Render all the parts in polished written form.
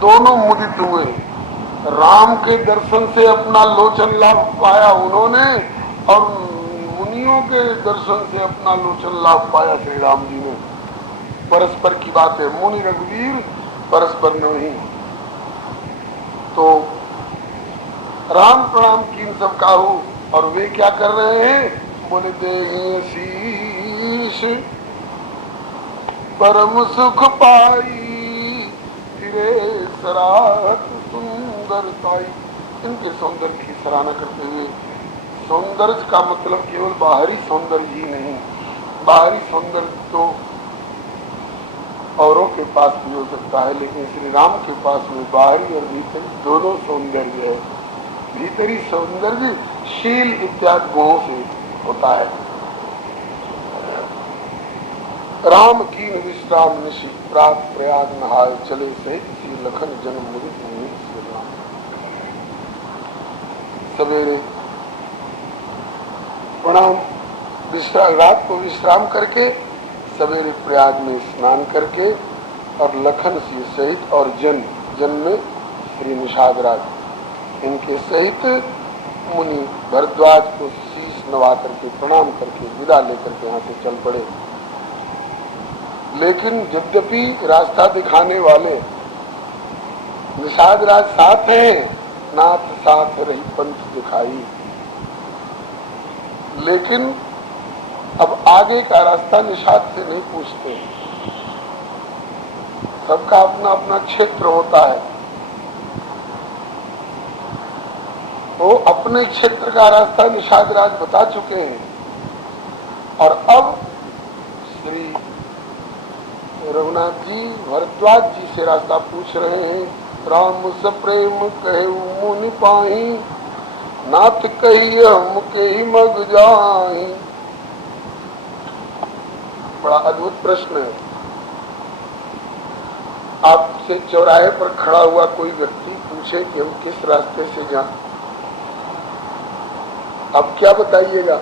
दोनों मुदित हुए। राम के दर्शन से अपना लोचन लाभ पाया उन्होंने, और मुनियों के दर्शन से अपना लोचन लाभ पाया श्री राम जी ने। परस्पर की बात है, मुनि रघुवीर परस्पर नहीं। तो राम प्रणाम कीन सब काहू, और वे क्या कर रहे हैं? बोले दे शीश परम सुख पाई, फिरे सराहत सुंदरताई। इनके सौंदर्य की सराहना करते हुए, सौंदर्य का मतलब केवल बाहरी सौंदर्य ही नहीं, बाहरी सौंदर्य तो औरों के पास भी हो सकता है, लेकिन श्री राम के पास में बाहरी और भीतरी दोनों सौंदर्य है। भीतरी सौंदर्य शील इत्यादि गुणों से होता है। राम की विश्राम निशि प्रात प्रयाग नहाय, चले सहित श्री लखन जन्म मुदित मुनि श्री राम। सवेरे प्रणाम, रात को विश्राम करके सवेरे प्रयाग में स्नान करके, और लखन जी सहित और जन में श्री निषादराज इनके सहित मुनि भरद्वाज को शीश नवा करके प्रणाम करके विदा लेकर के यहाँ से चल पड़े। लेकिन यद्यपि रास्ता दिखाने वाले निषादराज साथ हैं, नाथ साथ रही पंथ दिखाई, लेकिन अब आगे का रास्ता निषाद से नहीं पूछते। सबका अपना अपना क्षेत्र होता है, तो अपने क्षेत्र का रास्ता निषादराज बता चुके हैं, और अब श्री रघुनाथ जी भरद्वाज जी से रास्ता पूछ रहे हैं। राम से प्रेम कहे मुनि पाही, नाथ कही हम के ही मग जाही। बड़ा अद्भुत प्रश्न है। आपसे चौराहे पर खड़ा हुआ कोई व्यक्ति पूछे कि हम किस रास्ते से जाएं, आप क्या बताइएगा?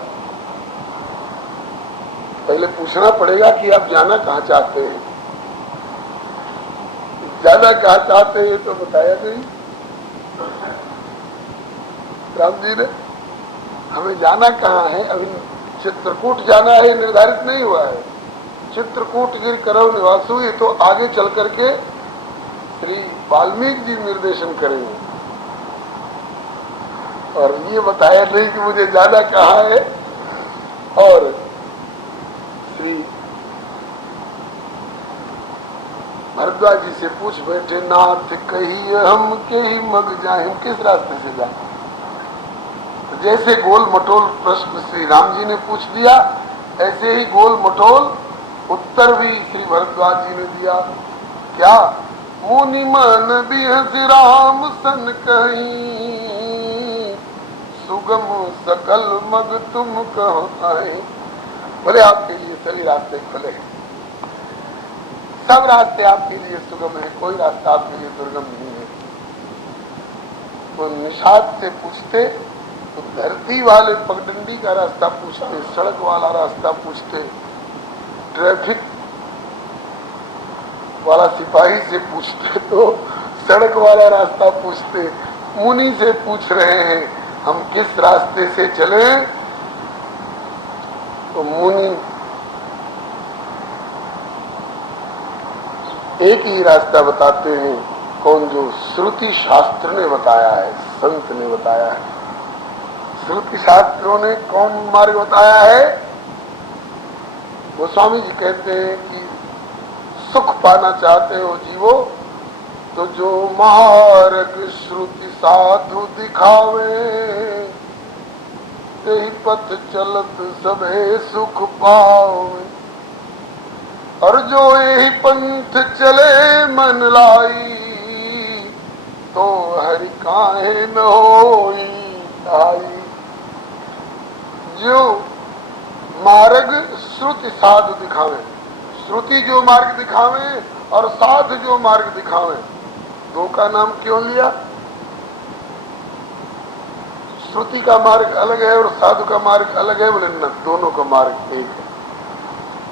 पहले पूछना पड़ेगा कि आप जाना कहाँ चाहते हैं। जाना कहाँ चाहते हैं तो बताया नहीं राम जी ने। हमें जाना कहाँ है? अभी चित्रकूट जाना है निर्धारित नहीं हुआ है। चित्रकूट गिर करव निवासु, ये तो आगे चल करके श्री वाल्मीकि जी निर्देशन करेंगे, और ये बताया नहीं कि मुझे जाना कहाँ है। और श्री भरद्वाज जी से पूछ बैठे, नाथ कही हम के ही मग जाए, हम किस रास्ते से जाए? तो जैसे गोल मटोल प्रश्न श्री राम जी ने पूछ दिया, ऐसे ही गोल मटोल उत्तर भी श्री भरद्वाज जी ने दिया। क्या? मुनि मन बिहस राम सन कहीं, सुगम सकल मग तुम कहो आए। बोले आपके लिए सभी रास्ते खुले हैं, सब रास्ते आपके लिए सुगम है, कोई रास्ता आपके लिए दुर्गम नहीं है। तो निषाद से पूछते तो धरती वाले पगडंडी का रास्ता पूछते, सड़क वाला रास्ता पूछते, ट्रैफिक वाला सिपाही से पूछते तो सड़क वाला रास्ता पूछते। मुनि से पूछ रहे हैं हम किस रास्ते से चले, तो मुनि एक ही रास्ता बताते हैं। कौन? जो श्रुति शास्त्र ने बताया है, संत ने बताया है। श्रुति शास्त्रों ने कौन मार्ग बताया है? गोस्वामी जी कहते हैं कि सुख पाना चाहते हो जीवो, तो जो मार्ग श्रुति साधु दिखावे, यही पथ चलत सबे सुख पावे। और जो यही पंथ चले मन लाई, तो हरि काहे न होई ढाई। जो मार्ग श्रुति साधु दिखावे, श्रुति जो मार्ग दिखावे और साधु जो मार्ग दिखावे, दो का नाम क्यों लिया? श्रुति का मार्ग अलग है और साधु का मार्ग अलग है। बोले न, दोनों का मार्ग एक है।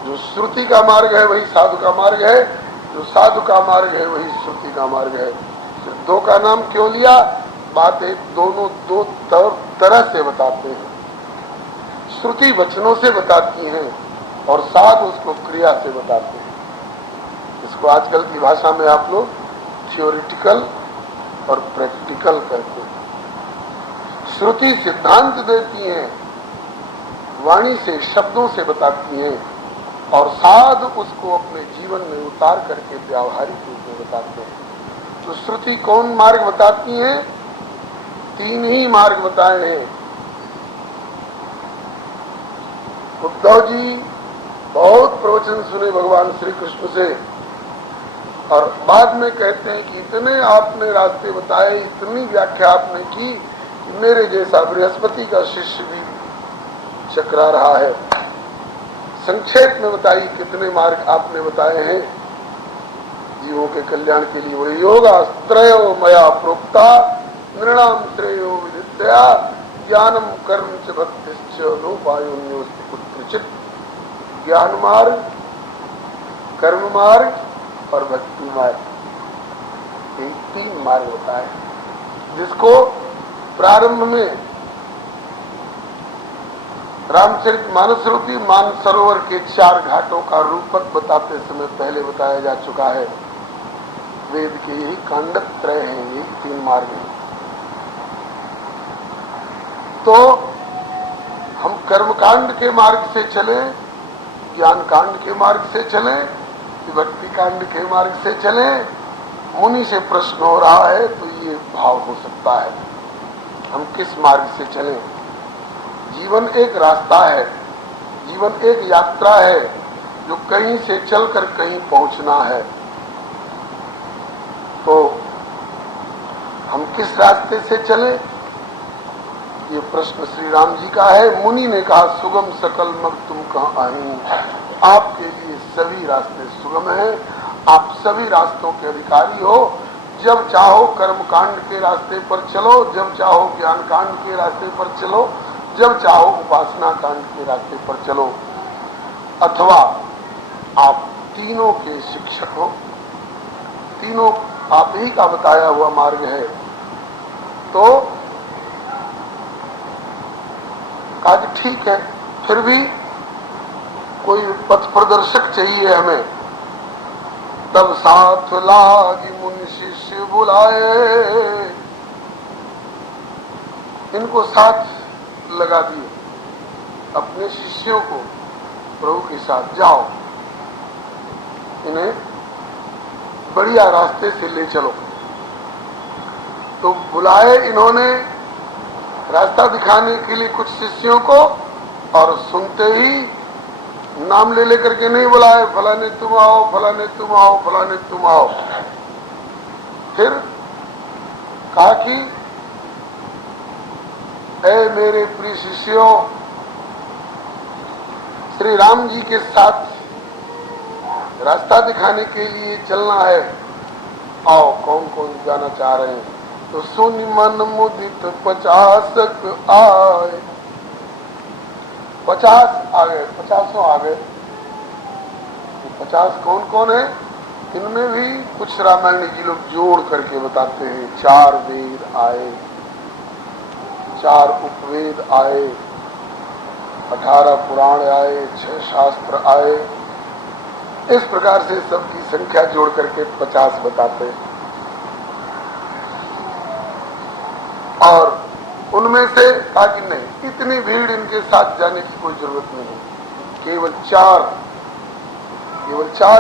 जो श्रुति का मार्ग है वही साधु का मार्ग है, जो साधु का मार्ग है वही श्रुति का मार्ग है। दो का नाम क्यों लिया? बात एक, दोनों दो तरह से बताते हैं। श्रुति वचनों से बताती हैं और साधु उसको क्रिया से बताते हैं। इसको आजकल की भाषा में आप लोग थियोरिटिकल और प्रैक्टिकल कहते हैं। श्रुति सिद्धांत देती हैं, वाणी से शब्दों से बताती हैं, और साधु उसको अपने जीवन में उतार करके व्यावहारिक रूप में बताते हैं। तो श्रुति कौन मार्ग बताती है? तीन ही मार्ग बताए हैं। उद्धव जी बहुत प्रवचन सुने भगवान श्री कृष्ण से, और बाद में कहते हैं कि इतने आपने रास्ते बताए, इतनी व्याख्या आपने की कि मेरे जैसा बृहस्पति का शिष्य भी चकरा रहा है। संक्षेप में बताइए कितने मार्ग आपने बताए हैं जीवों के कल्याण के लिए। वही योगास्त्रयो मया प्रोक्ता नृणाम श्रेयो विदित्या ज्ञानम कर्म च भक्तिश्च नोपायोन्योस्ति कुत्रचित्। ज्ञान मार्ग, कर्म मार्ग और भक्ति मार्ग, ये तीन मार्ग होता है, जिसको प्रारंभ में रामचरितमानस रूपी मानसरोवर के 4 घाटों का रूपक बताते समय पहले बताया जा चुका है। वेद के यही कांडत्रय हैं, यही 3 मार्ग हैं। तो हम कर्मकांड के मार्ग से चले, ज्ञान कांड के मार्ग से चले, भक्ति कांड के मार्ग से चले। मुनि से प्रश्न हो रहा है तो ये भाव हो सकता है, हम किस मार्ग से चलें? जीवन एक रास्ता है, जीवन एक यात्रा है, जो कहीं से चलकर कहीं पहुंचना है। तो हम किस रास्ते से चलें? ये प्रश्न श्री राम जी का है। मुनि ने कहा सुगम सकल मग तुम कहाँ आए, आपके लिए सभी रास्ते सुगम हैं, आप सभी रास्तों के अधिकारी हो। जब चाहो कर्म कांड के रास्ते पर चलो, जब चाहो ज्ञान कांड के रास्ते पर चलो, जब चाहो उपासना कांड के रास्ते पर चलो, अथवा आप तीनों के शिक्षक हो, तीनों आप ही का बताया हुआ मार्ग है। तो कहा कि ठीक है, फिर भी कोई पथ प्रदर्शक चाहिए हमें। तब साथ लागी मुनि शिष्य बुलाए, इनको साथ लगा दिए, अपने शिष्यों को प्रभु के साथ जाओ, इन्हें बढ़िया रास्ते से ले चलो। तो बुलाए इन्होंने रास्ता दिखाने के लिए कुछ शिष्यों को, और सुनते ही नाम ले लेकर के नहीं बुलाए, फलाने तुम आओ, फलाने तुम आओ, फलाने तुम आओ। फिर कहा कि ऐ मेरे प्रिय शिष्यों, श्री राम जी के साथ रास्ता दिखाने के लिए चलना है, आओ कौन कौन जाना चाह रहे हैं? तो सुन मन मुदित 50 आए, 50 आ गए, 50 आ गए। 50 कौन कौन है? इनमें भी कुछ रामायणी जी लोग जोड़ करके बताते हैं। 4 वेद आए, 4 उपवेद आए, 18 पुराण आए, 6 शास्त्र आए। इस प्रकार से सबकी संख्या जोड़ करके 50 बताते हैं। और उनमें से कहा कि नहीं, इतनी भीड़ इनके साथ जाने की कोई जरूरत नहीं, केवल 4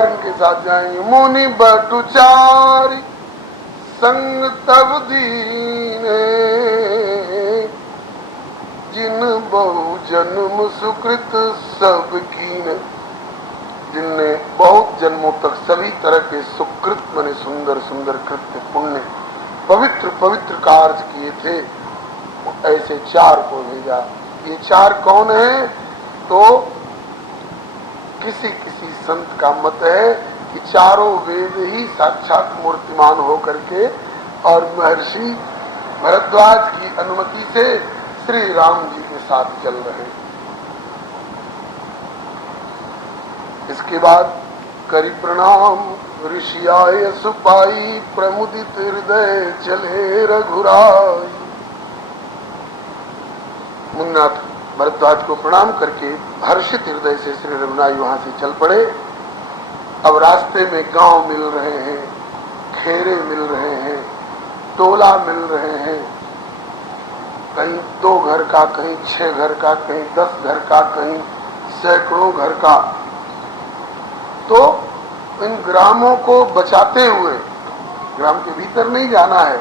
इनके साथ जाएंगे। मुनि बटु 4 संग तब दीने, जिन बहु जन्म सुकृत सब कीने। जिनने बहुत जन्मों तक सभी तरह के सुकृत माने सुंदर सुंदर कृत्य, पुण्य, पवित्र पवित्र कार्य किए थे, ऐसे 4 को भेजा। ये 4 कौन है? तो किसी किसी संत का मत है कि चारों वेद ही साक्षात मूर्तिमान होकर के और महर्षि भरद्वाज की अनुमति से श्री राम जी के साथ चल रहे हैं। इसके बाद करी प्रणाम ऋषियाय सुपाई प्रमुदित हृदय चले रघुराई। मुन्नाथ भरद्वाज को प्रणाम करके हर्षित हृदय से श्री रघुनाथ वहां से चल पड़े। अब रास्ते में गांव मिल रहे हैं, खेरे मिल रहे हैं, टोला मिल रहे हैं, कहीं 2 घर का, कहीं 6 घर का, कहीं 10 घर का, कहीं सैकड़ों घर का। तो इन ग्रामों को बचाते हुए, ग्राम के भीतर नहीं जाना है,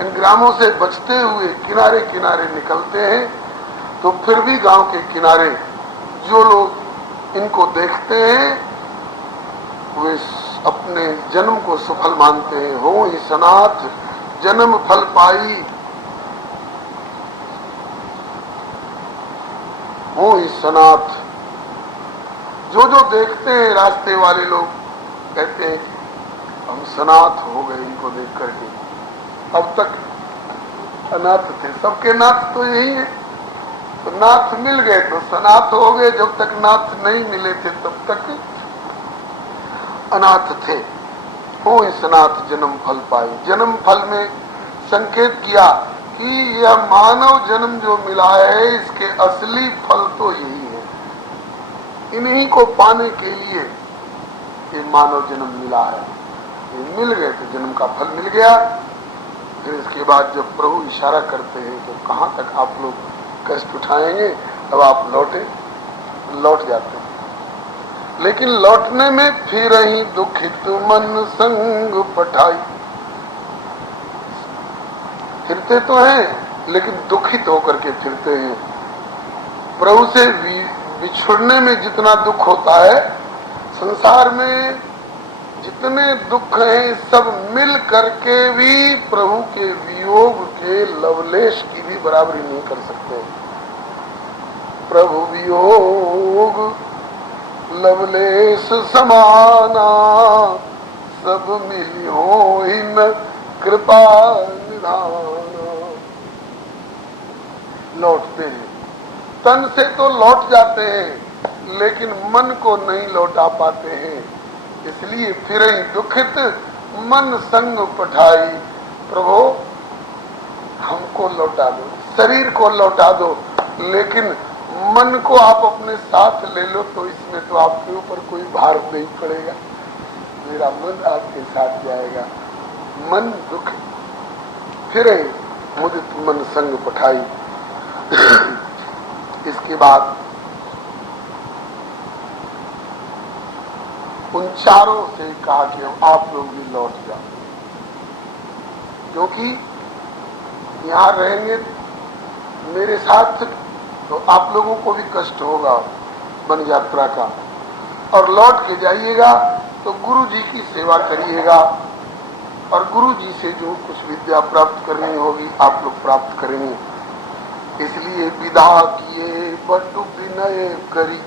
इन ग्रामों से बचते हुए किनारे किनारे निकलते हैं। तो फिर भी गांव के किनारे जो लोग इनको देखते हैं वे अपने जन्म को सफल मानते हैं। हो ही सनाथ जन्म फल पाई, हो ही सनाथ। जो जो देखते हैं रास्ते वाले लोग कहते हैं हम सनाथ हो गए इनको देख करके। अब तक अनाथ थे, सबके नाथ तो यही है। तो नाथ मिल गए तो सनाथ हो गए, जब तक नाथ नहीं मिले थे तब तक अनाथ थे। हो सनाथ जन्म फल पाए। जन्म फल में संकेत किया कि यह मानव जन्म जो मिला है इसके असली फल तो यही है। इन्हीं को पाने के लिए ये मानव जन्म मिला है। ये मिल गए तो जन्म का फल मिल गया। फिर इसके बाद जब प्रभु इशारा करते हैं तो कहाँ तक आप लोग कष्ट उठाएंगे, अब आप लौट जाते हैं। लेकिन लौटने में फिर ही दुखित मन संग पठाई। फिरते तो हैं लेकिन दुखित होकर के फिरते हैं। प्रभु से बिछुड़ने में जितना दुख होता है, संसार में जितने दुख हैं सब मिल करके भी प्रभु के वियोग के लवलेश की भी बराबरी नहीं कर सकते। प्रभु वियोग लवलेश समाना, सब मिलियो इन कृपा निधाना। लौटते हैं, तन से तो लौट जाते हैं लेकिन मन को नहीं लौटा पाते हैं। इसलिए फिर दुखित मन संग पठाई। प्रभु हमको लौटा दो, शरीर को लौटा दो, लेकिन मन को आप अपने साथ ले लो तो इसमें तो आपके ऊपर कोई भार नहीं पड़ेगा। मेरा मन आपके साथ जाएगा। मन दुख फिर मुदित मन संग पठाई। इसके बाद उन चारों से कहा कि आप लोग भी लौट जाओ, क्योंकि यहाँ रहेंगे मेरे साथ तो आप लोगों को भी कष्ट होगा वन यात्रा का। और लौट के जाइएगा तो गुरु जी की सेवा करिएगा और गुरु जी से जो कुछ विद्या प्राप्त करनी होगी आप लोग प्राप्त करेंगे। इसलिए विदा किए बटु विनय करी,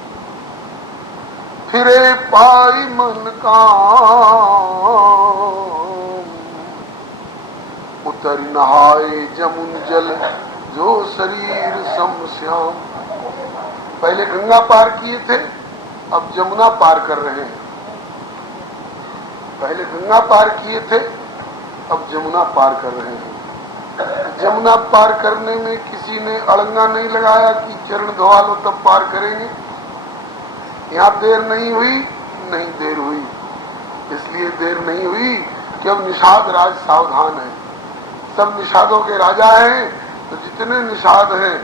फिरे पाई मन का उतर नहाए जमुन जल जो शरीर समश्याम। पहले गंगा पार किए थे, अब जमुना पार कर रहे हैं। पहले गंगा पार किए थे, अब जमुना पार कर रहे हैं। जमुना पार करने में किसी ने अड़ंगा नहीं लगाया कि चरण धोवा लो तब पार करेंगे। यहाँ देर नहीं हुई, नहीं देर हुई। इसलिए देर नहीं हुई कि अब निषाद राज सावधान है। सब निषादों के राजा हैं, तो जितने निषाद हैं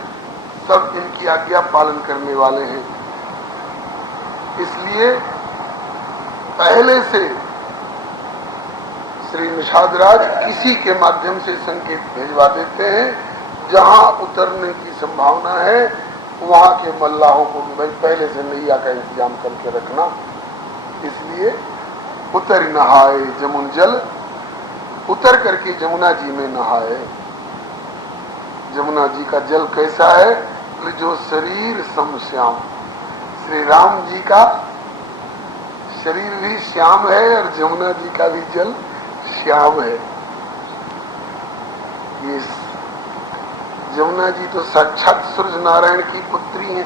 सब इनकी आज्ञा पालन करने वाले हैं। इसलिए पहले से श्री निषाद राज किसी के माध्यम से संकेत भेजवा देते हैं। जहां उतरने की संभावना है वहां के मल्लाहों को भी भाई पहले से नैया का इंतजाम करके रखना। इसलिए उतर नहाए जमुन जल, उतर करके जमुना जी में नहाए। जमुना जी का जल कैसा है? जो शरीर समश्याम। श्री राम जी का शरीर भी श्याम है और जमुना जी का भी जल श्याम है। ये जमुना जी तो साक्षात सूर्य नारायण की पुत्री हैं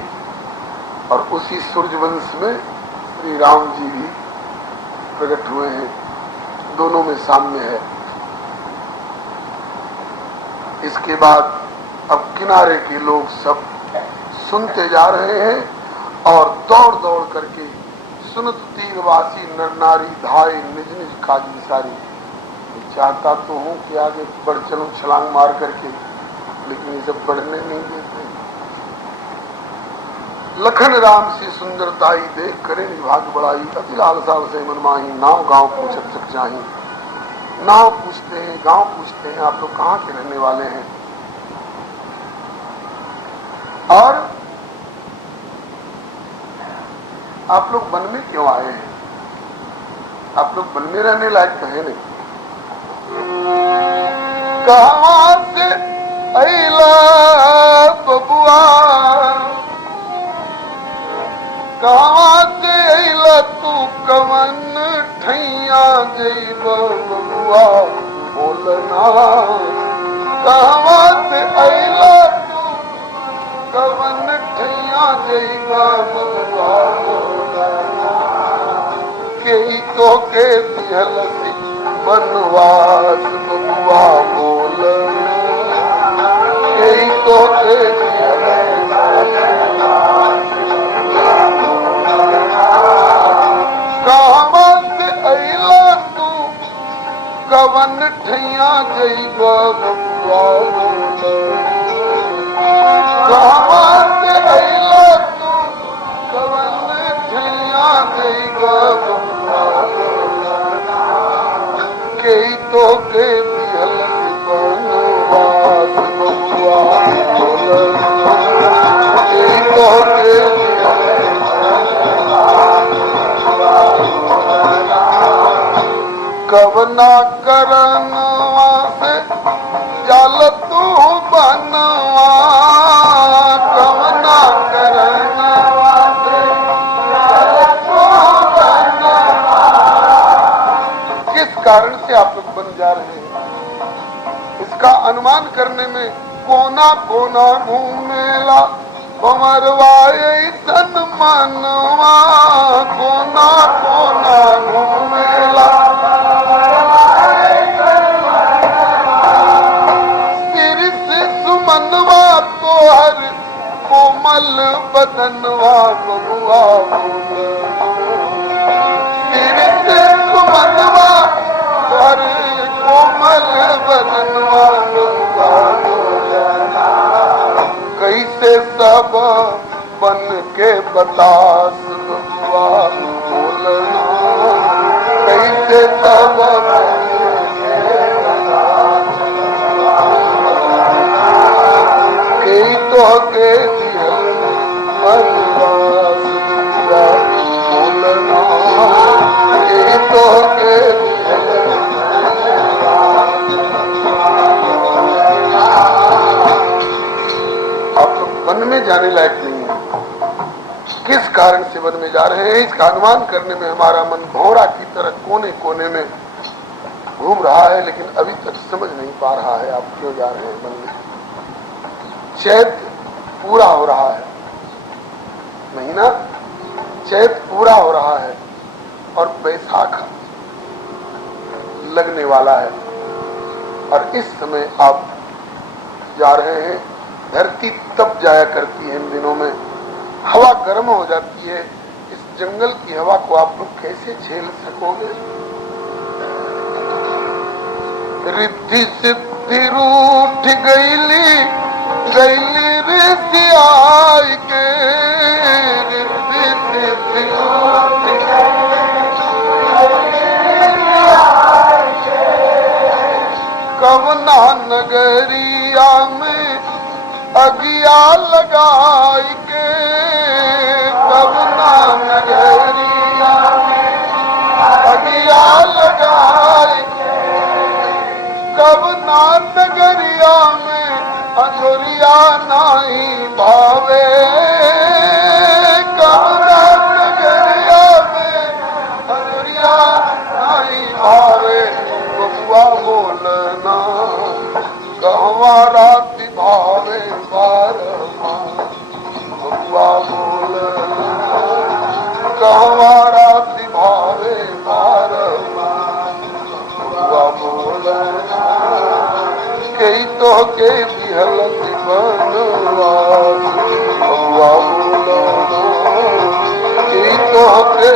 और उसी सूर्य वंश में श्री राम जी भी प्रकट हुए हैं, दोनों में साम्य है। इसके बाद अब किनारे के लोग सब सुनते जा रहे हैं और दौड़ दौड़ करके सुनत तीरवासी नर नारी धाये निज निज काज विसारी। चाहता तो हूं कि आगे बढ़ चलूं छलांग मार करके, लेकिन ये सब बढ़ने नहीं देते। लखन राम से सुंदरताई देख करे विभाग बढ़ाई, अति लालसा से मन माही, नाव गांव पूछत तक जाही। नाव पूछते हैं, गांव पूछते हैं, आप लोग कहाँ के रहने वाले हैं और आप लोग वन में क्यों आए हैं? आप लोग वन में रहने लायक तो है नहीं। कहाँ से अइला बबुआ, कहाँ से अइला तू, कवन ठैया जइब बबुआ बोलना। कहाँ से अइला तू, कवन ठैया जइब बबुआ बोलना। केई तो के दिहल से बनवास बबुआ बोलना। केई तो के दिहल कवन ठैया जइब बबुआ बोलना। कहाँ से अइला तू, कवन ठैया जइब बबुआ बोलना। केई तो के दिहल बनवास बबुआ बोलना। केई तो के कवना करनवा से जाल तू बनवा। कवना करनवा से जाल तू बनवा। किस कारण से आप लोग बन जा रहे हैं, इसका अनुमान करने में कोना कोना घूमेला भंवरवाए सन मनवा। कोना कोना घूमेला तोहर कोमल बदनवा बबुआ सिर से सुमनवा, तोहर कोमल बदनवा बबुआ। कैसे सब बन के बतास बबुआ बोलना। कैसे सब तो के दिहल बनवास बोलना। केई तो के आप वन में जाने लायक नहीं है। किस कारण से वन में जा रहे हैं, इसका अनुमान करने में हमारा मन भौरा की तरह कोने कोने में घूम रहा है, लेकिन अभी तक समझ नहीं पा रहा है आप क्यों जा रहे हैं वन में। चैत पूरा हो रहा है, महीना चैत पूरा हो रहा है और बैसाख लगने वाला है और इस समय आप जा रहे हैं। धरती तप जाया करती है इन दिनों में, हवा गर्म हो जाती है। इस जंगल की हवा को आप लोग कैसे झेल सकोगे? रिद्धि सिद्धि रूठ गईली गईली ऋषि आई के। रिद्धि सिद्धि रूठ कवना नगरिया में अगिया लगाई के। कवना नगरिया में अगिया लगाई के। कवना नगरिया में अंजोरिया नाही भावे। कवना नगरिया में अंजोरिया नाही भावे। बबुआ बोलना कहवा राति भावे बारमा। बबुआ बोलना कहवा राति भावे बारमा। कई तो के बिहलत बनवास बबुआ बोलना कई तो के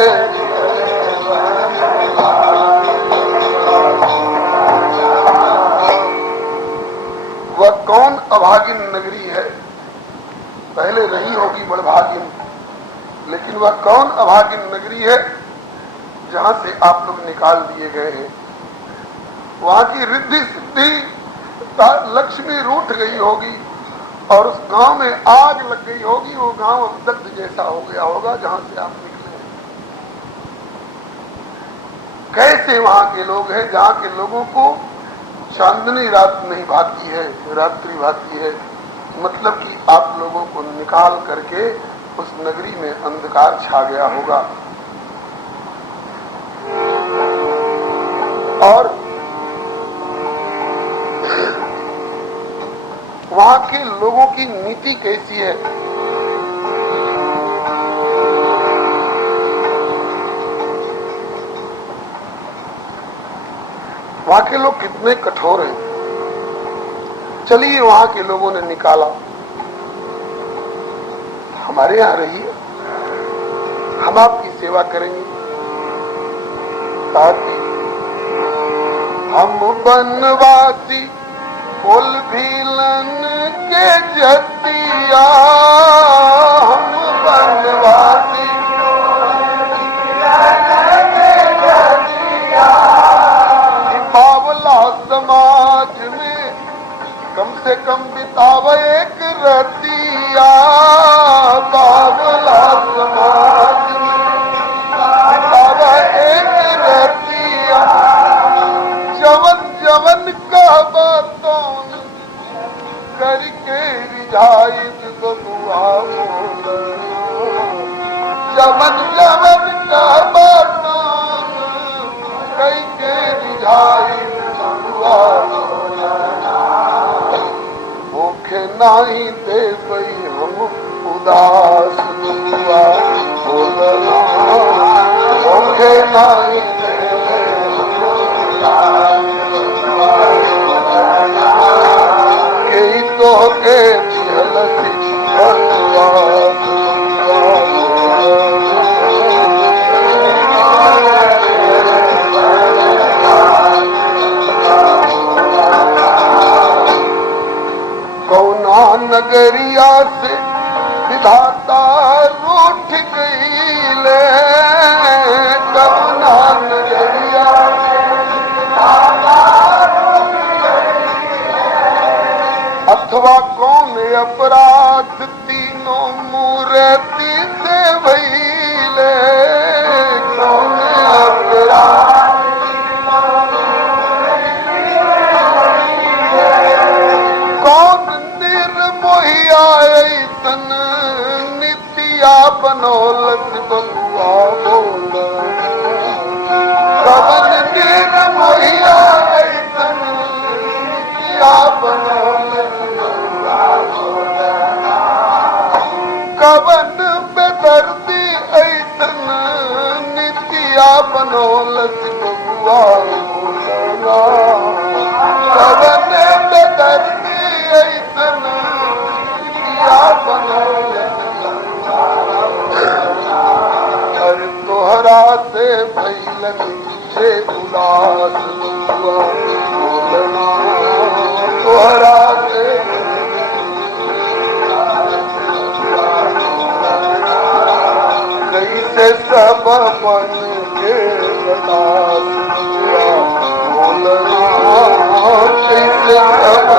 वह कौन अभागिन नगरी है, पहले रही होगी बड़भागिन, लेकिन वह कौन अभागिन नगरी है जहां से आप लोग निकाल दिए गए हैं। वहां की रिद्धि सिद्धि लक्ष्मी रूठ गई होगी और उस गांव में आग लग गई होगी, वो गांव अब दग्ध जैसा हो गया होगा जहां से आप निकले। कैसे वहां के लोग हैं जहां के लोगों को चांदनी रात नहीं भाती है, रात्रि भाती है, मतलब कि आप लोगों को निकाल करके उस नगरी में अंधकार छा गया होगा। और वहां के लोगों की नीति कैसी है, वहां के लोग कितने कठोर हैं। चलिए वहां के लोगों ने निकाला, हमारे यहां रहिए, हम आपकी सेवा करेंगे ताकि हम बनवासी कुल भीलन के जतिया, हम बनवासी बावला समाज में कम से कम बिताव एक रतिया, बावला समाज में बिताव एक रतिया, जवन जवन का बातों करके रिझाइत बबुआ बोल, जवन जवन का बातों करके रिझाइत बबुआ भूखे नहीं दे पई हम उदास बबुआ बोलना, भूखे नहीं दे कई तो के बिहलत बनवास कौना नगरिया से विधाता रूठ गई ले, कौना नगरिया से विधाता रूठ गई ले, अथवा कौन अपराध तीनों मूर्ति से भइले, कौन अपराध ऐसन नित्या बनौलत बबुआ बोल, कवन निर्मोहिया ऐसन नित्या बनौलत बबुआ बोल, कवन बेदर्दी ऐसन नित्या बनौलत बबुआ बोल, कवन बेदर्दी ऐसन तोहरा से भैलन से उदास बोलना, तोहरा से कैसे सब बन के बतास बोलना, कैसे सब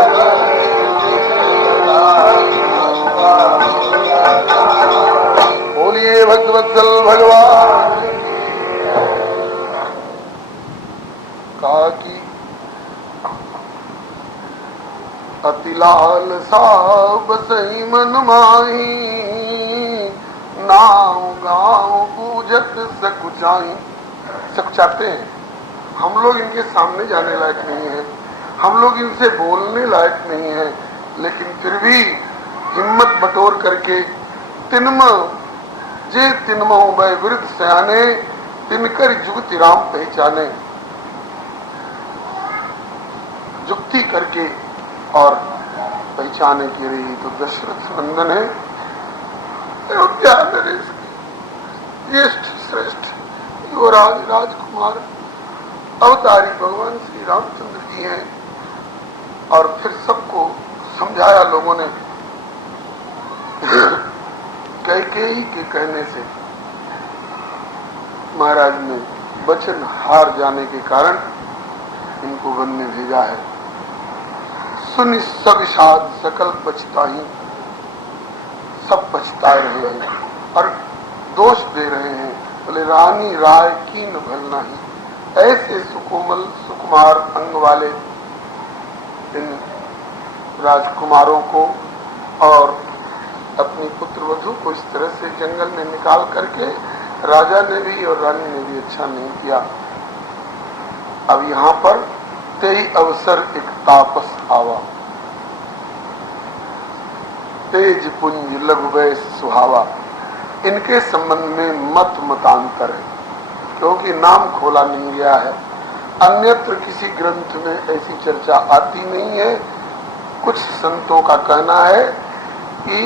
बोलिए भक्तवत्सल भगवान कहा कि अतिलाल साब सही मन माही, नाव गाँव पूजत सकुचाई। सकुचाते हैं हम लोग, इनके सामने जाने लायक नहीं है, हम लोग इनसे बोलने लायक नहीं है, लेकिन फिर भी हिम्मत बटोर करके तिन्म जे तिन्मो बै विरुद्ध सयाने तिनकर जुगति राम पहचाने। जुक्ति करके और पहचाने की रही तो दशरथ नंदन है अयोध्या नरेश ज्येष्ठ श्रेष्ठ युवराज राजकुमार अवतारी भगवान श्री रामचंद्र जी हैं। और फिर सबको समझाया लोगों ने। कैकेयी के कहने से महाराज ने वचन हार जाने के कारण इनको वन में भेजा है। सुनि सब साध सकल पछताही, सब पछता रहे हैं और दोष दे रहे हैं। बोले रानी राय की न भलना ही। ऐसे सुकोमल सुकुमार अंग वाले इन राजकुमारों को और अपनी पुत्र वधू को इस तरह से जंगल में निकाल करके राजा ने भी और रानी ने भी अच्छा नहीं किया। अब यहाँ पर तेई अवसर एक तापस आवा, तेज पुंज लघु वैस सुहावा। इनके संबंध में मत मतांतर है क्योंकि नाम खोला नहीं गया है। अन्यत्र किसी ग्रंथ में ऐसी चर्चा आती नहीं है। कुछ संतों का कहना है कि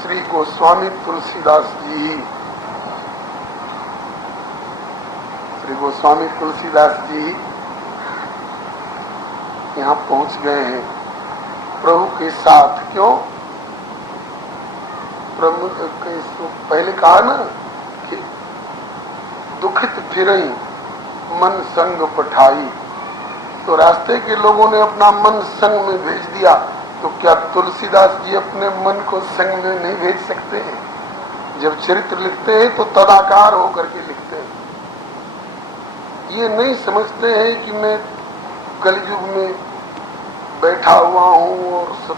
श्री गोस्वामी तुलसीदास जी यहाँ पहुंच गए हैं प्रभु के साथ। क्यों? प्रभु पहले कहा ना कि दुखित फिरई मन संग पठाई, तो रास्ते के लोगों ने अपना मन संग में भेज दिया। तो क्या तुलसीदास जी अपने मन को संग में नहीं भेज सकते हैं? जब चरित्र लिखते हैं तो तदाकार होकर के लिखते हैं। ये नहीं समझते हैं कि मैं कलयुग में बैठा हुआ हूँ और सब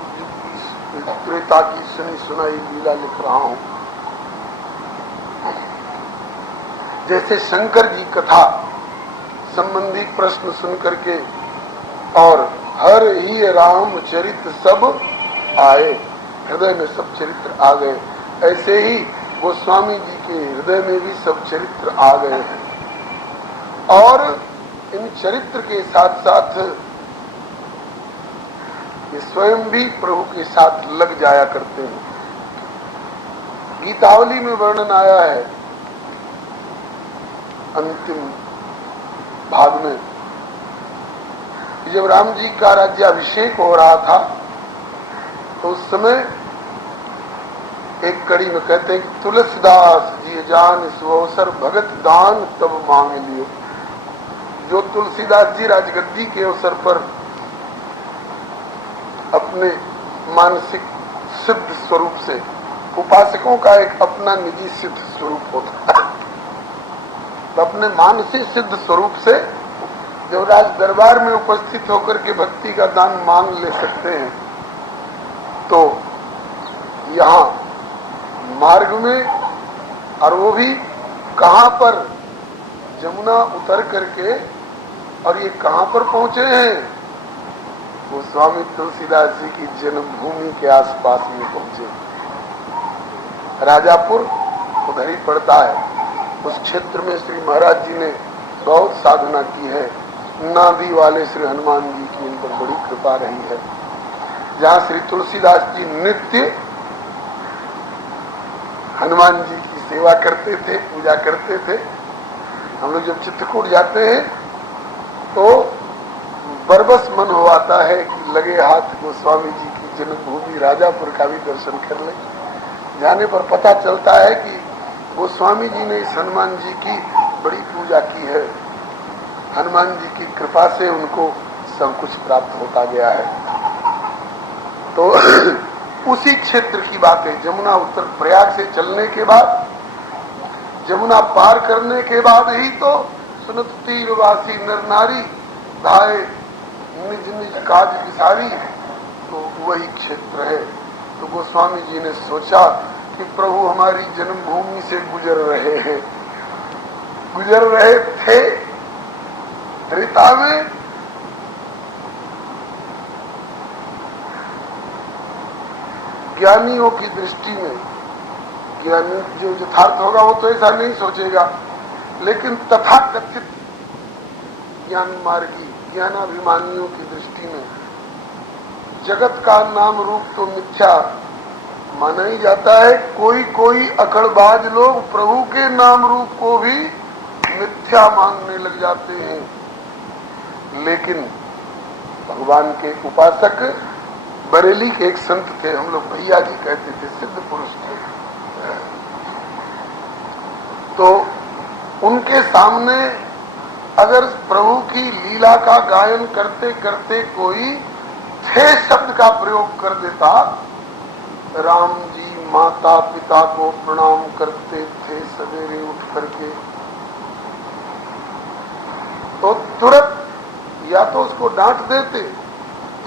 त्रेता की सुनी सुनाई लीला लिख रहा हूँ। जैसे शंकर जी कथा संबंधी प्रश्न सुन करके और हर ही राम चरित्र सब आए, हृदय में सब चरित्र आ गए, ऐसे ही गोस्वामी जी के हृदय में भी सब चरित्र आ गए हैं। और इन चरित्र के साथ साथ ये स्वयं भी प्रभु के साथ लग जाया करते हैं। गीतावली में वर्णन आया है अंतिम भाग में, जब राम जी का राज्याभिषेक हो रहा था तो उस समय एक कड़ी में कहते हैं कि तुलसीदास जी जान इस अवसर भगत दान तब मांग लियो। जो तुलसीदास जी राजगद्दी के अवसर पर अपने मानसिक सिद्ध स्वरूप से, उपासकों का एक अपना निजी सिद्ध स्वरूप होता है, तो अपने मानसिक सिद्ध स्वरूप से जब राज दरबार में उपस्थित होकर के भक्ति का दान मांग ले सकते हैं, तो यहाँ मार्ग में, और वो भी कहाँ पर, जमुना उतर करके, और ये कहाँ पर पहुंचे हैं? वो स्वामी तुलसीदास जी की जन्मभूमि के आसपास में पहुंचे। राजापुर उधर ही पड़ता है। उस क्षेत्र में श्री महाराज जी ने बहुत साधना की है। नाभि वाले श्री हनुमान जी की इन पर बड़ी कृपा रही है। जहाँ श्री तुलसीदास जी नित्य हनुमान जी की सेवा करते थे, पूजा करते थे। हम लोग जब चित्रकूट जाते हैं तो बरबस मन हो आता है कि लगे हाथ गोस्वामी जी की जन्मभूमि राजापुर का भी दर्शन कर ले। जाने पर पता चलता है कि गोस्वामी जी ने इस हनुमान जी की बड़ी पूजा की है। हनुमान जी की कृपा से उनको सब कुछ प्राप्त होता गया है। तो उसी क्षेत्र की बात है। जमुना उत्तर प्रयाग से चलने के बाद, जमुना पार करने के बाद ही तो सुनत तीरवासी नर नारी धाये निज निज काज विसारी, तो वही क्षेत्र है। तो गोस्वामी जी ने सोचा कि प्रभु हमारी जन्मभूमि से गुजर रहे हैं, गुजर रहे थे त्रेता में, ज्ञानियों की दृष्टि में, ज्ञानी जो यथार्थ होगा वो तो ऐसा नहीं सोचेगा, लेकिन तथाकथित ज्ञान मार्गी ज्ञानाभिमानियों की दृष्टि में जगत का नाम रूप तो मिथ्या माना ही जाता है। कोई कोई अकड़बाज लोग प्रभु के नाम रूप को भी मिथ्या मानने लग जाते हैं। लेकिन भगवान के उपासक बरेली के एक संत थे, हम लोग भैया जी कहते थे, सिद्ध पुरुष थे। तो उनके सामने अगर प्रभु की लीला का गायन करते करते कोई थे शब्द का प्रयोग कर देता, राम जी माता पिता को प्रणाम करते थे सवेरे उठ करके, तो तुरंत या तो उसको डांट देते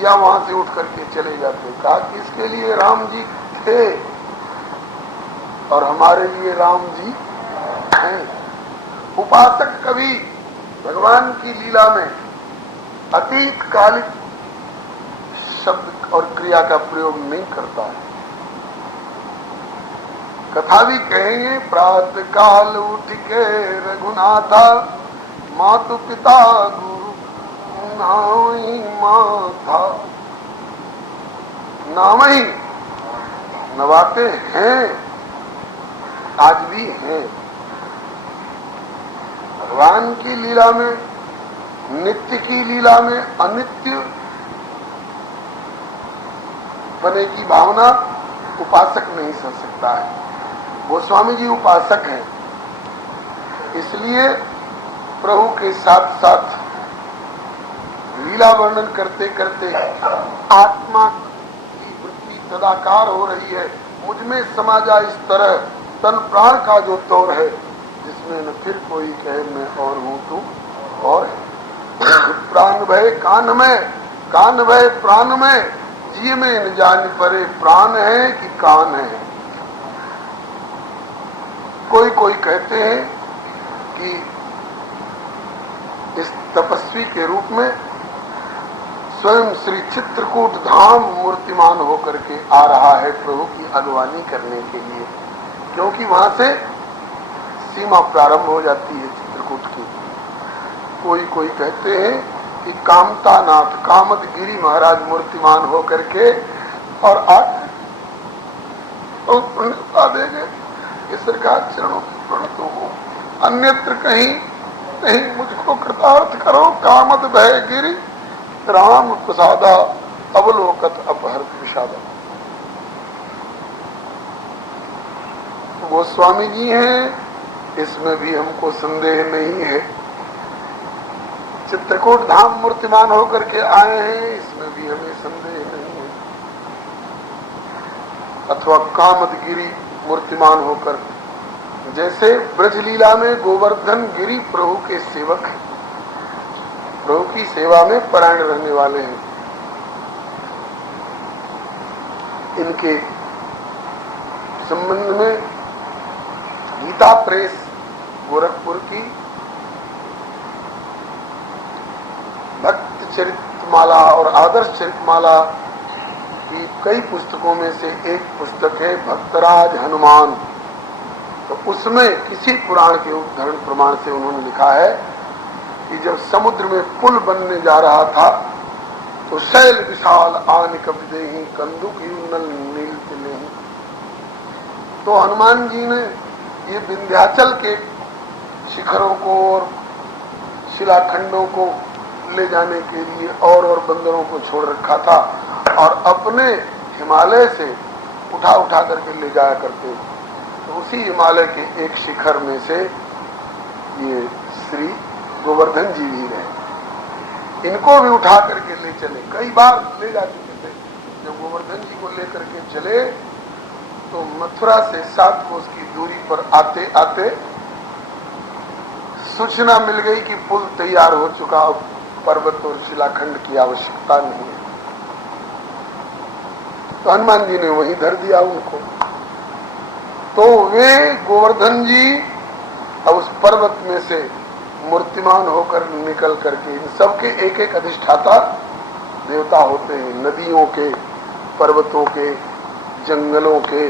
या वहां से उठ करके चले जाते। कहा कि इसके लिए राम जी थे और हमारे लिए राम जी हैं। उपासक कभी भगवान की लीला में अतीत कालिक शब्द और क्रिया का प्रयोग नहीं करता है। कथा भी कहेंगे, प्रातः काल उठ के रघुनाथा, मातु पिता गुरु नाम ही माथा। नाम ही नवाते हैं, आज भी हैं। भगवान की लीला में, नित्य की लीला में अनित्य बने की भावना उपासक नहीं समझ सकता है। गोस्वामी जी उपासक हैं, इसलिए प्रभु के साथ साथ लीला वर्णन करते करते आत्मा की वृत्ति सदाकार हो रही है। मुझ में समा जा इस तरह तन प्राण का जो तौर है, जिसमें न फिर कोई कहे मैं और हूं तू और प्राण भय कान में, कान भय प्राण में, जिये में न जान परे प्राण है कि कान है। कोई कोई कहते हैं कि इस तपस्वी के रूप में स्वयं श्री चित्रकूट धाम मूर्तिमान होकर के आ रहा है प्रभु की अगवानी करने के लिए, क्योंकि वहां से सीमा प्रारंभ हो जाती है चित्रकूट की। कोई कोई कहते हैं कि कामतानाथ कामत गिरी महाराज मूर्तिमान होकर के और आज पा देंगे कि सरकार चरणों में प्रणत हो, अन्यत्र कहीं नहीं मुझको कृतार्थ करो। कामत भय गिरी राम प्रसादा, अवलोकत अपहर्त विषादा। गोस्वामी जी हैं, इसमें भी हमको संदेह नहीं है। चित्रकूट धाम मूर्तिमान होकर के आए हैं, इसमें भी हमें संदेह नहीं है। अथवा कामदगिरी मूर्तिमान होकर, जैसे ब्रज लीला में गोवर्धन गिरी प्रभु के सेवक हैं, प्रभु की सेवा में परायण रहने वाले हैं। इनके संबंध में गीता प्रेस गोरखपुर की भक्त चरितमाला और आदर्श चरितमाला की कई पुस्तकों में से एक पुस्तक है भक्तराज हनुमान। तो उसमें किसी पुराण के उद्धरण प्रमाण से उन्होंने लिखा है कि जब समुद्र में पुल बनने जा रहा था तो शैल विशाल आन कपिदेहि कंदुक युन्नल नील तिलेहि। तो हनुमान जी ने ये विंध्याचल के शिखरों को और शिलाखंडों को ले जाने के लिए और बंदरों को छोड़ रखा था और अपने हिमालय से उठा उठा करके ले जाया करते। तो उसी हिमालय के एक शिखर में से ये श्री गोवर्धन जी भी रहे, इनको भी उठा करके ले चले, कई बार ले जा चुके थे। जब गोवर्धन जी को लेकर के चले तो मथुरा से 7 कोस की दूरी पर आते आते सूचना मिल गई कि पुल तैयार हो चुका, अब पर्वत और शिलाखंड की आवश्यकता नहीं है। तो हनुमान जी ने वहीं धर दिया उनको। तो वे गोवर्धन जी अब उस पर्वत में से मूर्तिमान होकर निकल करके, इन सबके एक एक अधिष्ठाता देवता होते हैं, नदियों के, पर्वतों के, जंगलों के,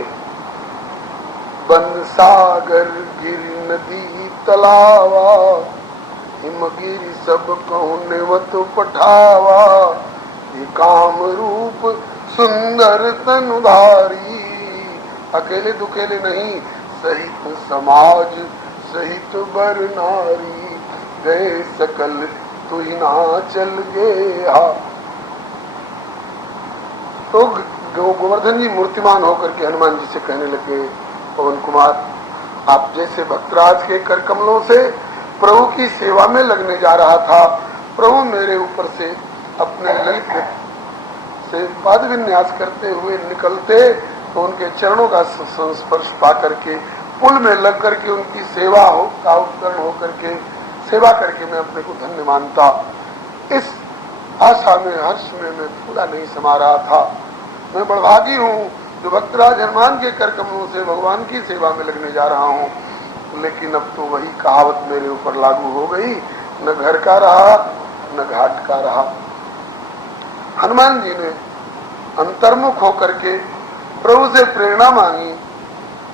वन सागर गिर नदी तलावा हिमगिरि सब कहूँ निवत पठावा, ये काम रूप सुंदर तनुधारी। अकेले दुकेले नहीं, सहित समाज सहित बर नारी, गए सकल तू ही ना चल गया। तो गोवर्धन जी मूर्तिमान होकर के हनुमान जी से कहने लगे, पवन कुमार, आप जैसे भक्तराज के कर कमलों से प्रभु की सेवा में लगने जा रहा था, प्रभु मेरे ऊपर से अपने ललित से पाद विन्यास करते हुए निकलते तो उनके चरणों का संस्पर्श पा करके पुल में लग करके उनकी सेवा हो का उपकरण हो करके सेवा करके मैं अपने को धन्य मानता। इस आशा में हर्ष में मैं पूरा नहीं समा रहा था। मैं बड़भागी हूँ जो भक्तराज हनुमान के कर कमलों से भगवान की सेवा में लगने जा रहा हूँ। लेकिन अब तो वही कहावत मेरे ऊपर लागू हो गई, न घर का रहा न घाट का रहा। हनुमान जी ने अंतर्मुख होकर के प्रभु से प्रेरणा मांगी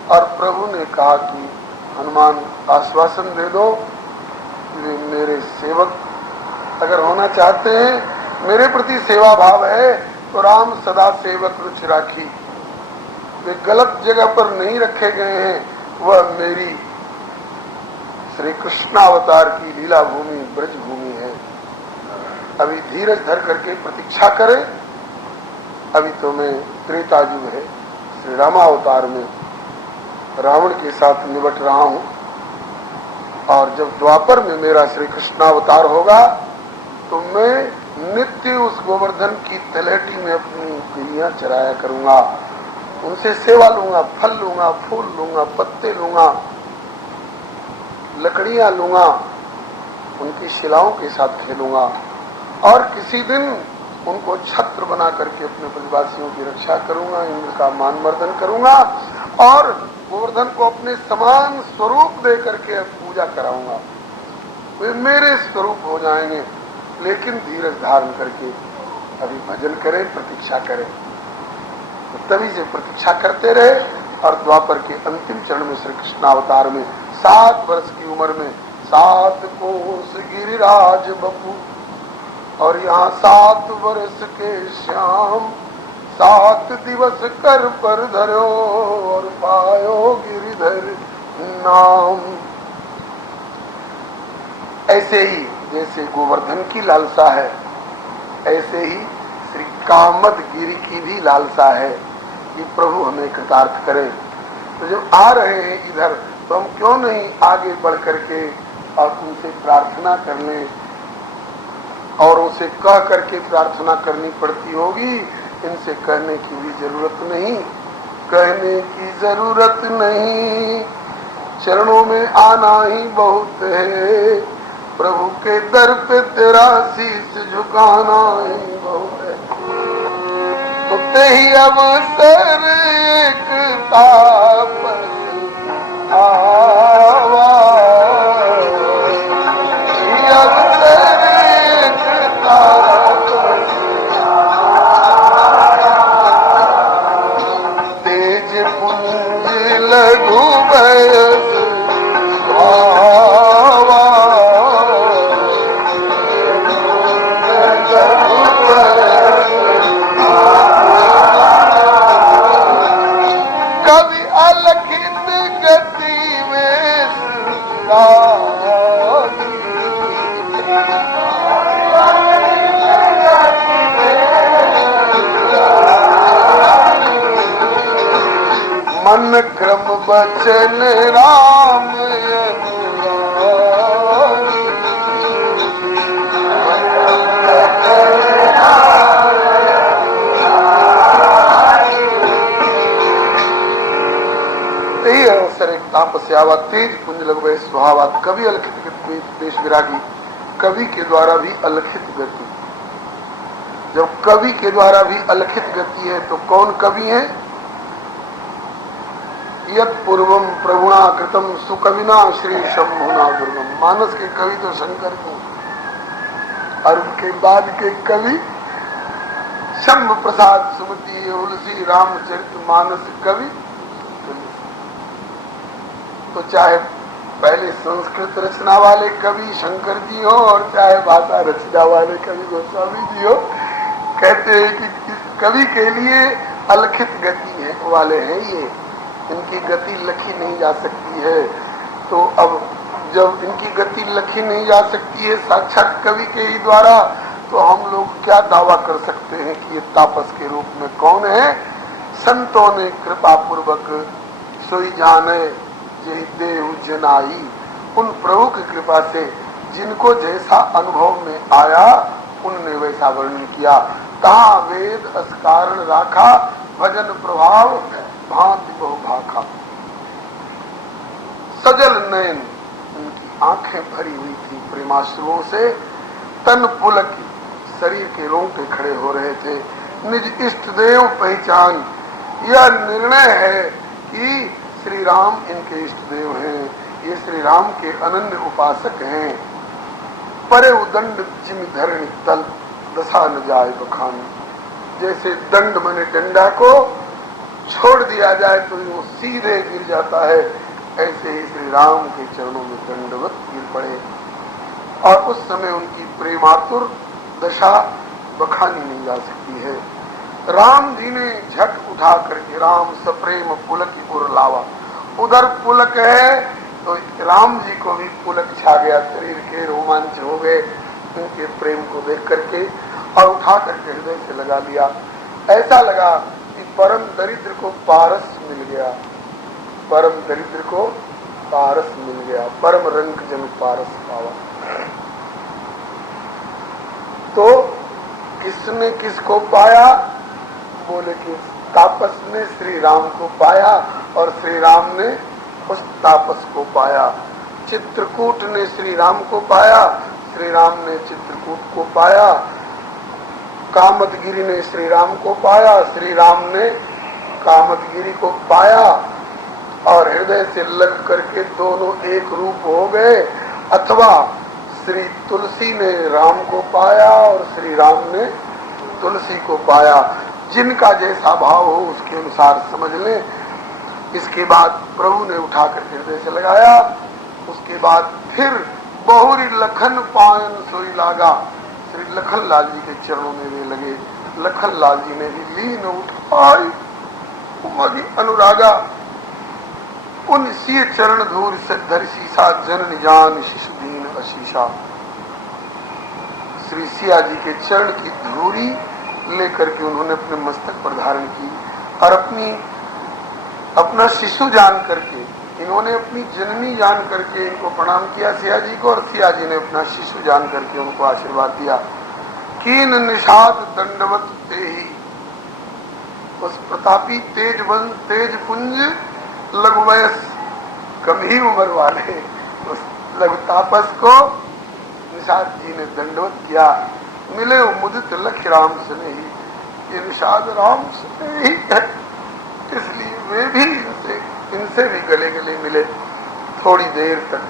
और प्रभु ने कहा कि हनुमान आश्वासन दे दो, वे मेरे सेवक अगर होना चाहते हैं, मेरे प्रति सेवा भाव है तो राम सदा सेवक रुचि राखी। वे गलत जगह पर नहीं रखे गए हैं, वह मेरी श्री कृष्णावतार की लीला भूमि ब्रज भूमि है। अभी धीरज धर करके प्रतीक्षा करें। अभी तो मैं त्रेता युग है, श्री रामावतार में रावण के साथ निपट रहा हूँ, और जब द्वापर में मेरा श्री कृष्णावतार होगा तो मैं नित्य उस गोवर्धन की तलहटी में अपनी गिरियां चराया करूंगा, उनसे सेवा लूंगा, फल लूंगा, फूल लूंगा, पत्ते लूंगा, लकड़ियां लूंगा, उनकी शिलाओं के साथ खेलूंगा और किसी दिन उनको छत्र बना करके अपने ब्रजवासियों की रक्षा करूंगा, इनका मान मर्दन करूंगा और गोवर्धन को अपने समान स्वरूप दे करके पूजा कराऊंगा। वे मेरे स्वरूप हो जाएंगे। लेकिन धीरज धारण करके अभी भजन करें, प्रतीक्षा करें। तो तभी से प्रतीक्षा करते रहे और द्वापर के अंतिम चरण में श्री कृष्णावतार में 7 वर्ष की उम्र में 7 कोस गिरिराज बपू, और यहाँ 7 वर्ष के श्याम 7 दिवस कर पर धरो और पायो गिरिधर नाम। ऐसे ही जैसे गोवर्धन की लालसा है, ऐसे ही श्री कामद गिरि की भी लालसा है कि प्रभु हमें कृतार्थ करें। तो जब आ रहे हैं इधर तो हम क्यों नहीं आगे बढ़ करके और उनसे प्रार्थना कर लें, और उनसे कह करके प्रार्थना करनी पड़ती होगी। इनसे कहने की भी जरूरत नहीं, कहने की जरूरत नहीं, चरणों में आना ही बहुत है, प्रभु के दर पे तेरा शीश झुकाना ही बहुत है। तो तेही अवसर एक तापस आवा, अवसर एक तापस तेज पुंज लघु बयस मन क्रम बचन राम अवसर एक तापस्यावा तेज पुंज लगवे स्वभावा, कवि अलखित देश विरागी, कवि के द्वारा भी अलखित गति। जब कवि के द्वारा भी अलखित गति है तो कौन कवि है? यत पूर्वम प्रभुणा कृतम सुकविना श्री शंभुना दुर्गम। मानस के कवि तो शंकर को, और उनके बाद के कवि शंभ प्रसाद सुमति तुलसी रामचरित मानस कवि। तो चाहे पहले संस्कृत रचना वाले कवि शंकर जी हो और चाहे भाषा रचना वाले कवि गोस्वामी जी हो, कहते हैं कि कवि के लिए अलखित गति है वाले हैं ये, इनकी गति लखी नहीं जा सकती है। तो अब जब इनकी गति लखी नहीं जा सकती है साक्षात कवि के ही द्वारा, तो हम लोग क्या दावा कर सकते हैं कि ये तापस के रूप में कौन है? संतों ने कृपा पूर्वक सोई जाने यही देहु जनाई, उन प्रभु की कृपा से जिनको जैसा अनुभव में आया उनने वैसा वर्णन किया। कहा वेद अस्कारण राखा, भजन प्रभाव भांति बहु भाखा। सजल नयन, उनकी आंखें भरी हुई थी प्रेमाश्रुओं से, तन पुलक, शरीर के रोंगटे खड़े हो रहे थे। निज इष्ट देव पहचान, यह निर्णय है कि श्री राम इनके इष्ट देव हैं, ये श्री राम के अनन्य उपासक हैं। परे उदंड जिम धरण तल, दशा न जाए बखान। जैसे दंड मने डंडा को छोड़ दिया जाए तो वो सीधे गिर जाता है, ऐसे ही श्री राम के चरणों में दंडवत गिर पड़े। और उस समय उनकी प्रेमातुर दशा बखानी नहीं जा सकती है। राम जी ने झट उठा करके राम सप्रेम पुलक उर लावा। उधर पुलक है तो राम जी को भी पुलक छा गया, शरीर के रोमांच हो गए उनके प्रेम को देख करके, और उठा करके हृदय से लगा लिया। ऐसा लगा कि परम दरिद्र को पारस मिल गया, परम दरिद्र को पारस मिल गया, परम रंग जन पारस पावा। तो किसने किसको पाया? बोले कि तापस ने श्री राम को पाया और श्री राम ने उस तापस को पाया। चित्रकूट ने श्री राम को पाया, श्री राम ने चित्रकूट को पाया। कामतगिरी ने श्री राम को पाया, श्री राम ने कामतगिरी को पाया। और हृदय से लग करके दोनों एक रूप हो गए। अथवा श्री तुलसी ने राम को पाया और श्री राम ने तुलसी को पाया। जिनका जैसा भाव हो उसके अनुसार समझ लें। इसके बाद प्रभु ने उठा कर हृदय से लगाया। उसके बाद फिर बहुरी लखन पायन सोई लागा, श्री लखन लाल जी के चरणों में वे लगे। लखन लाल जी ने भी लीन उठाई उमगी अनुरागा, उन सी चरण धूर से धर शीशा जनन जान शिशु दीन अशीषा। श्री सिया जी के चरण की धूरी लेकर के उन्होंने अपने मस्तक पर धारण की और अपना शिशु जान करके, इन्होंने अपनी जननी जान करके इनको प्रणाम किया सिया जी को, और सिया जी ने अपना शिशु जान करके उनको आशीर्वाद दिया। कीन निषाद दंडवत ते ही, उस प्रतापी तेज पुंज लघु वयस कम ही उम्र वाले उस लघु तापस को निषाद जी ने दंडवत किया। मिले मुदित लख राम स्नेही, ये निषाद राम स्नेही है, इसलिए वे भी इनसे भी गले गले मिले। थोड़ी देर तक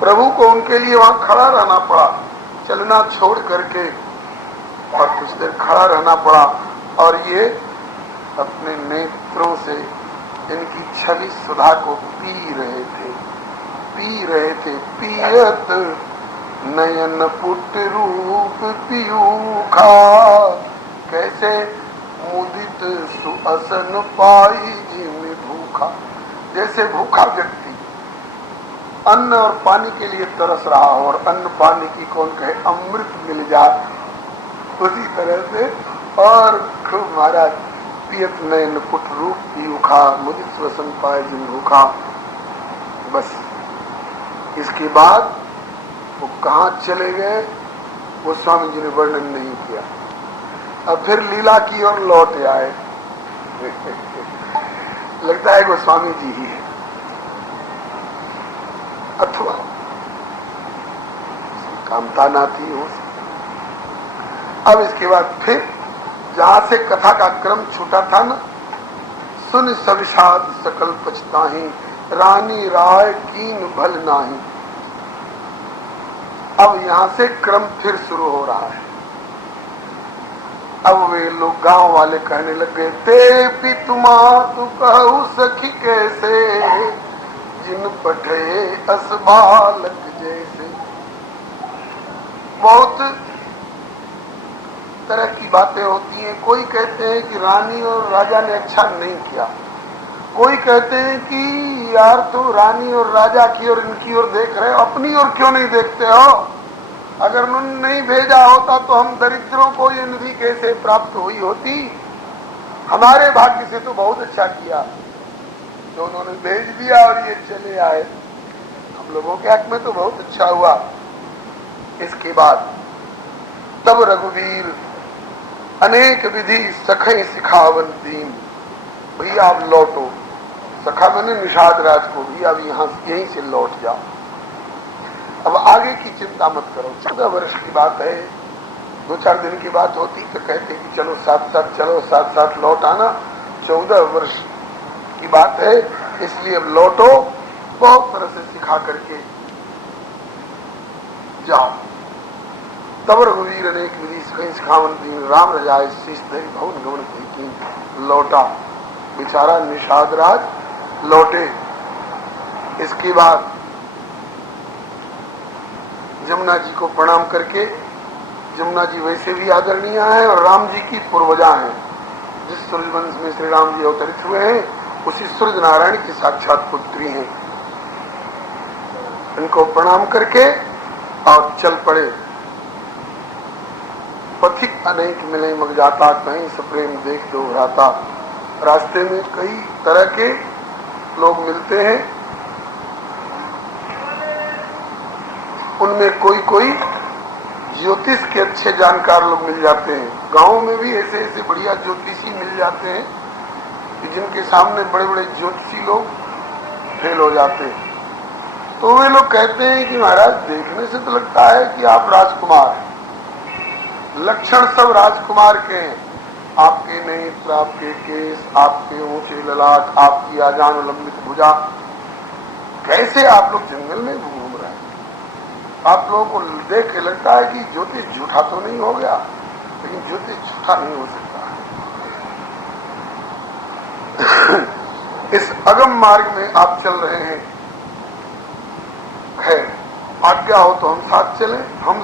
प्रभु को उनके लिए वहां खड़ा रहना पड़ा, चलना छोड़ करके, और कुछ देर खड़ा रहना पड़ा। और ये अपने नेत्रों से इनकी छवि सुधा को पी रहे थे। पियत नयन पुट रूप पीयूखा, कैसे मुदित सुअसन पाई जिम भूखा। जैसे भूखा व्यक्ति अन्न और पानी के लिए तरस रहा हो और अन्न पानी की कौन कहे अमृत मिल जाए, उसी तरह से। और खूब महाराज पियत नयन पुट रूप पीयूखा, मुदित सुअसन पाए जिम भूखा। बस इसके बाद वो कहाँ चले गए वो स्वामी जी ने वर्णन नहीं किया। अब फिर लीला की ओर लौट आए। लगता है गोस्वामी जी ही है, अथवा कामता ना थी हो। अब इसके बाद फिर जहां से कथा का क्रम छूटा था ना, सुन सविषाद सकल पछताही, रानी राय कीन भल नाही। अब यहां से क्रम फिर शुरू हो रहा है। अब वे लोग गांव वाले कहने लग गए, ते पितुमा तू कहू सखी कैसे, जिन पठे असबालक जैसे। बहुत तरह की बातें होती हैं। कोई कहते हैं कि रानी और राजा ने अच्छा नहीं किया, कोई कहते हैं कि यार तुम रानी और राजा की और इनकी ओर देख रहे हो, अपनी ओर क्यों नहीं देखते हो? अगर उन्होंने नहीं भेजा होता तो हम दरिद्रों को ये निधि कैसे प्राप्त हुई होती? हमारे भाग्य से तो बहुत अच्छा किया जो उन्होंने भेज दिया और ये चले आए। हम लोगों के हक में तो बहुत अच्छा हुआ। इसके बाद तब रघुवीर अनेक विधि सखे सिखावन दीन। भैया आप लौटो, सखा मैंने निषाद राज को भी, अब यहीं से लौट जाओ, अब आगे की चिंता मत करो। 14 वर्ष की बात है, 2-4 दिन की बात होती तो कहते कि चलो साथ साथ चलो, साथ साथ लौट आना। 14 वर्ष की बात है, इसलिए अब लौटो, बहुत तरह से सिखा करके जाओ। तब रघुवीर अनेक विधि सिखावन दीन, राम रजाए शीश धरि भवन गमन कीन। लौटा बेचारा निषाद राज, लौटे। इसके बाद जमुना जी को प्रणाम करके, जमुना जी वैसे भी आदरणीय है और राम जी की पूर्वजा है। जिस सूर्य वंश में श्री राम जी अवतरित हुए हैं उसी सूर्य नारायण की साक्षात पुत्री हैं। इनको प्रणाम करके और चल पड़े। पथिक अनेक मिले मग जाता, कहीं सप्रेम देख दो भ्राता। रास्ते में कई तरह के लोग मिलते हैं, उनमें कोई कोई ज्योतिष के अच्छे जानकार लोग मिल जाते हैं। गांव में भी ऐसे ऐसे बढ़िया ज्योतिषी मिल जाते हैं कि जिनके सामने बड़े बड़े ज्योतिषी लोग फेल हो जाते हैं। तो वे लोग कहते हैं कि महाराज देखने से तो लगता है कि आप राजकुमार हैं, लक्षण सब राजकुमार के हैं, आपके नेत्र, आपके केस, आपके ऊंचे ललाट, आपकी आजान लंबित भुजा, कैसे आप लोग जंगल में घूम रहे हैं? आप लोगों को देख के लगता है कि ज्योतिष झूठा तो नहीं हो गया, लेकिन ज्योतिष झूठा नहीं हो सकता है। इस अगम मार्ग में आप चल रहे हैं, खैर आज्ञा हो तो हम साथ चलें। हम